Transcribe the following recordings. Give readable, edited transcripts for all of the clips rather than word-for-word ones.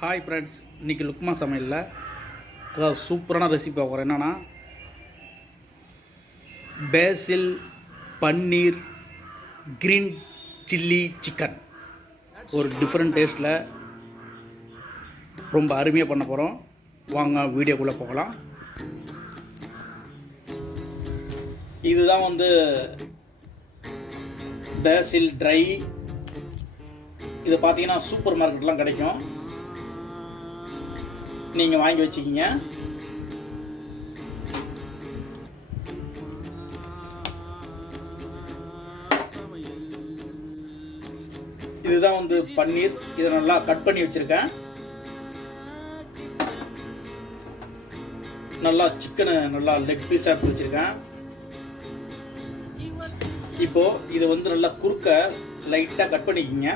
Hi friends, இன்றைக்கி லுக்மா சமையலில் அதாவது சூப்பரான ரெசிபி பார்க்குறோம். என்னென்னா பேசில் பன்னீர் கிரீன் சில்லி சிக்கன். ஒரு டிஃப்ரெண்ட் டேஸ்ட்டில் ரொம்ப அருமையாக பண்ண போகிறோம். வாங்க வீடியோக்குள்ளே போகலாம். இதுதான் பேசில் ட்ரை. இது பார்த்தீங்கன்னா சூப்பர் மார்க்கெட்லாம் கிடைக்கும், நீங்கள் வாங்கி வச்சுக்கிங்க. இதுதான் பன்னீர். இதை நல்லா கட் பண்ணி வச்சிருக்கேன். நல்லா சிக்கனை நல்லா லெக் பீஸாக எடுத்து வச்சிருக்கேன். இப்போ இது நல்லா குறுக்க லைட்டாக கட் பண்ணிக்கிங்க.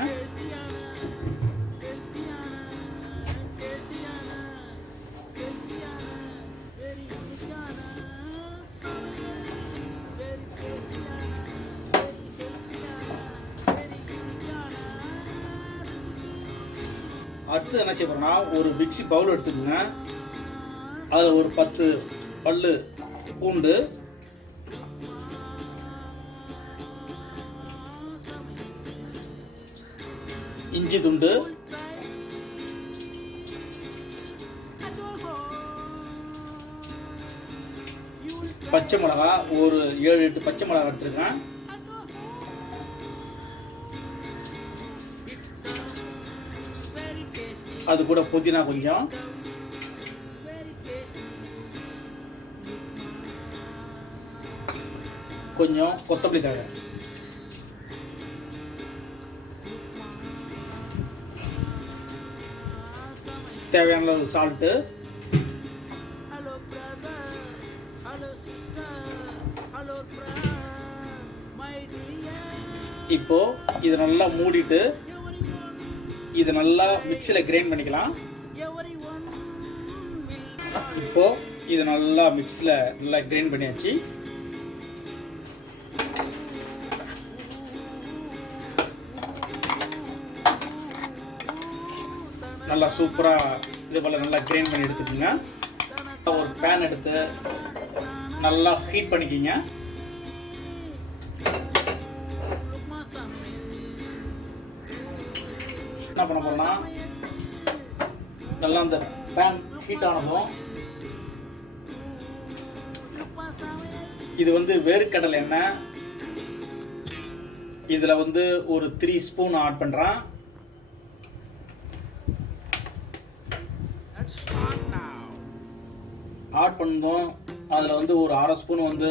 அடுத்து என்ன செய்ய போறோம்னா, ஒரு மிக்ஸி பவுல் எடுத்துக்கோங்க. அதில் ஒரு 10 பல்லு பூண்டு, இஞ்சி துண்டு, பச்சை மிளகா ஒரு 7-8 பச்சை மிளகா எடுத்துருக்கேன். அது கூட புதினா கொஞ்சம், கொஞ்சம் கொத்தமல்லி தழை, தேவையான அளவு சால்ட்டு, இப்போ இதை நல்லா மூடிட்டு இதை நல்லா மிக்ஸியில் கிரைண்ட் பண்ணிக்கலாம். இப்போ இது நல்லா மிக்ஸில் நல்லா கிரைண்ட் பண்ணியாச்சு. நல்லா சூப்பராக இது போல் நல்லா கிரைண்ட் பண்ணி எடுத்துக்கோங்க. ஒரு பேன் எடுத்து நல்லா ஹீட் பண்ணிக்கிங்க. என்ன பண்ண போறோம்னா, நல்லா அந்த பேன் ஹீட் ஆனதும் இது வேர்க்கடலை எண்ணெய், இதுல ஒரு 3 ஸ்பூன் ஆட் பண்றேன். ஆட் பண்ணதும் அதுல ஒரு 1/2 ஸ்பூன்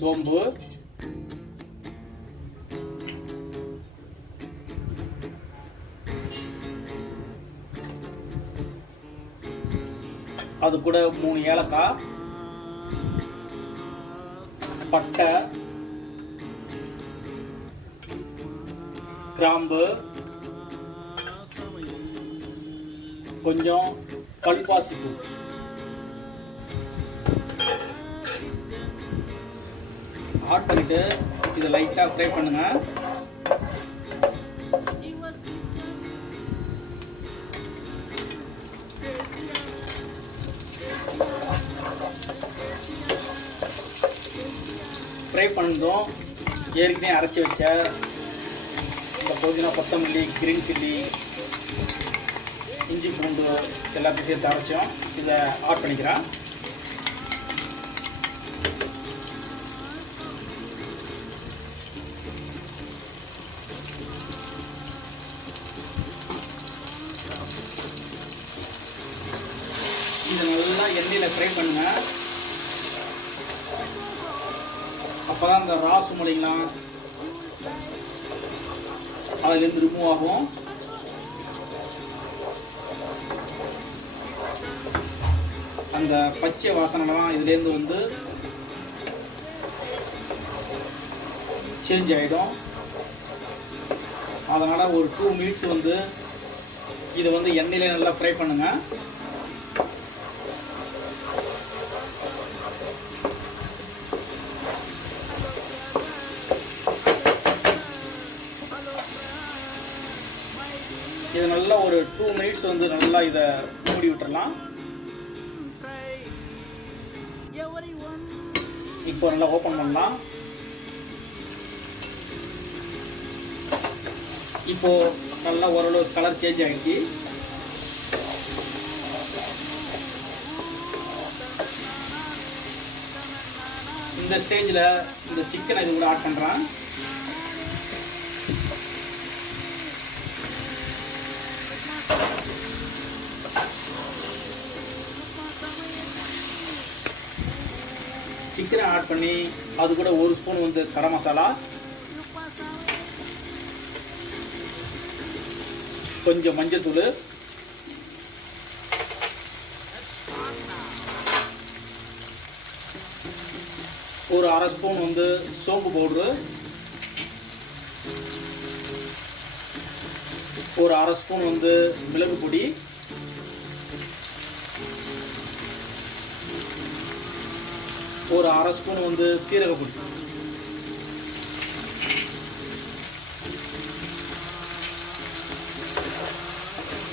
சோம்பு, அது கூட 3 ஏலக்காய், பட்டை, கிராம்பு, கொஞ்சம் கல்பாசி பூ, ஆட் பண்ணிட்டு இதை லைட்டாக ஃப்ரை பண்ணுங்க. ஃப்ரை பண்ணதும் ஏற்கனவே அரைச்சி வச்ச இந்த புதினா, கொத்தமல்லி, கிரீன் சில்லி, இஞ்சி பூண்டு எல்லாத்தையும் சேர்த்து அரைச்சோம். இதை ஆட் பண்ணிக்கிறேன். இதை நல்லா எண்ணெயில் ஃப்ரை பண்ணுங்க. அப்போதான் அந்த ராசு மொழிலாம் அதுலேருந்து ரிமூவ் ஆகும். அந்த பச்சை வாசனைலாம் இதுலேருந்து சேஞ்ச் ஆகிடும். அதனால் ஒரு 2 மினிட்ஸ் இதை எண்ணெயிலே நல்லா ஃப்ரை பண்ணுங்க. இது நல்லா ஒரு 2 மினிட்ஸ் வந்து நல்லா இதை மூடி விட்டுறலாம். இப்போ நல்லா ஓப்பன் பண்ணலாம். இப்போ நல்லா ஓரளவு கலர் சேஞ்ச் ஆகிடுச்சு. இந்த ஸ்டேஜில் இந்த சிக்கனை இது கூட ஆட் பண்ணுறேன். சிக்கனை ஆட் பண்ணி அது கூட 1 ஸ்பூன் வந்து கரம் மசாலா, கொஞ்சம் மஞ்சள் தூள், ஒரு 1/2 ஸ்பூன் வந்து சோம்பு பவுடரு, ஒரு 1/2 ஸ்பூன் வந்து மிளகு பொடி, ஒரு 1/2 ஸ்பூன் வந்து சீரக பொடி.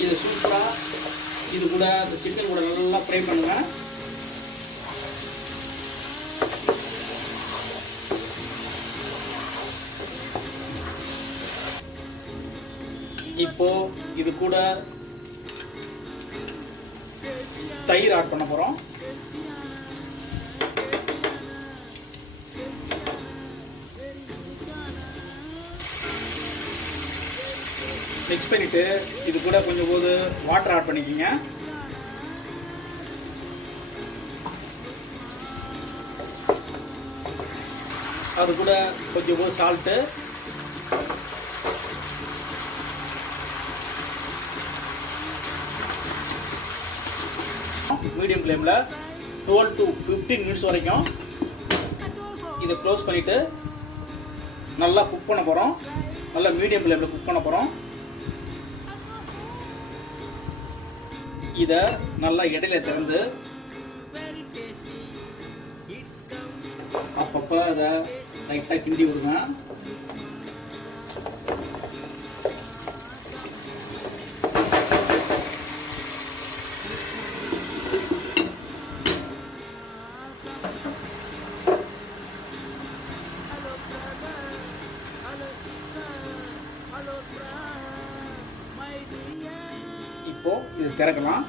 இது சூப்பராக இது கூட இந்த சிக்கன் கூட நல்லா ஃப்ரை பண்ணுங்க. இப்போ இது கூட தயிர் ஆட் பண்ண போறோம். மிக்ஸ் பண்ணிட்டு இது கூட கொஞ்சம் போது வாட்டர் ஆட் பண்ணிக்கிங்க. அது கூட கொஞ்சம் போது சால்ட்டு, மீடியம் ஃப்ளேமில் 12 to 15 மினிட்ஸ் வரைக்கும் இதை க்ளோஸ் பண்ணிவிட்டு நல்லா குக் பண்ண போகிறோம். நல்லா மீடியம் ஃப்ளேமில் குக் பண்ண போகிறோம். இதை நல்லா இடையில திறந்து அப்பப்போ அதை லைட்டாக கிண்டி விடுங்க. இப்போ இது திறக்கலாம்.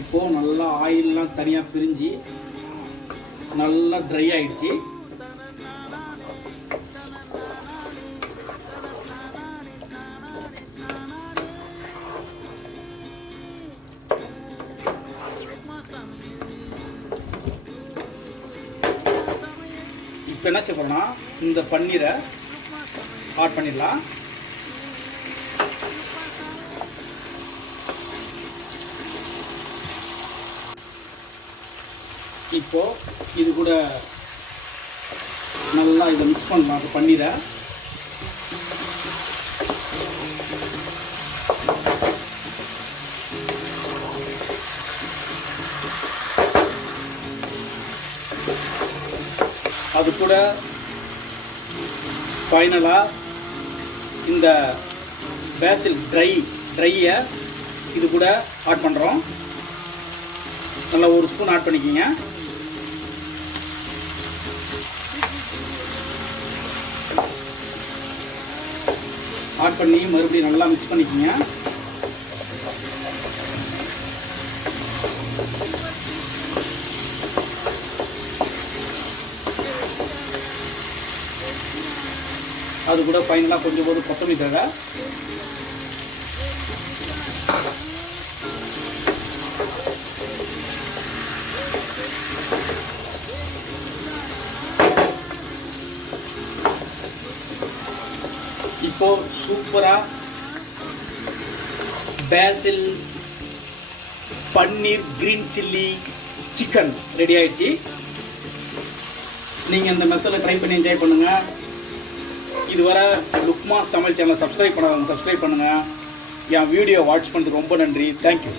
இப்போ நல்லா ஆயிலெலாம் தனியாக பிரிஞ்சு நல்லா ட்ரை ஆயிடுச்சு. இப்போ என்ன செய்ய போறோம்னா இந்த பன்னீரை ஆட் பண்ணிடலாம். இப்போ இது கூட நல்லா இதை மிக்ஸ் பண்ணலாம். பன்னீரை அது கூட ஃபைனலாக இந்த பேசில் ட்ரையை இது கூட ஆட் பண்ணுறோம். நல்லா 1 ஸ்பூன் ஆட் பண்ணிக்கிங்க. ஆட் பண்ணி மறுபடியும் நல்லா மிக்ஸ் பண்ணிக்கிங்க. அது கூட ஃபைனலாக கொஞ்சம் போது கொத்தமல்லி தழை, இப்போ சூப்பராக பேசில் பன்னீர் கிரீன் சில்லி சிக்கன் ரெடி ஆயிடுச்சு. நீங்கள் இந்த மெத்தடில் ட்ரை பண்ணி என்ஜாய் பண்ணுங்கள். இதுவரை லுக்மா சமையல் சேனலை சப்ஸ்கிரைப் பண்ணாதவங்க சப்ஸ்கிரைப் பண்ணுங்கள். என் வீடியோ வாட்ச் பண்ணுறது ரொம்ப நன்றி. தேங்க்யூ.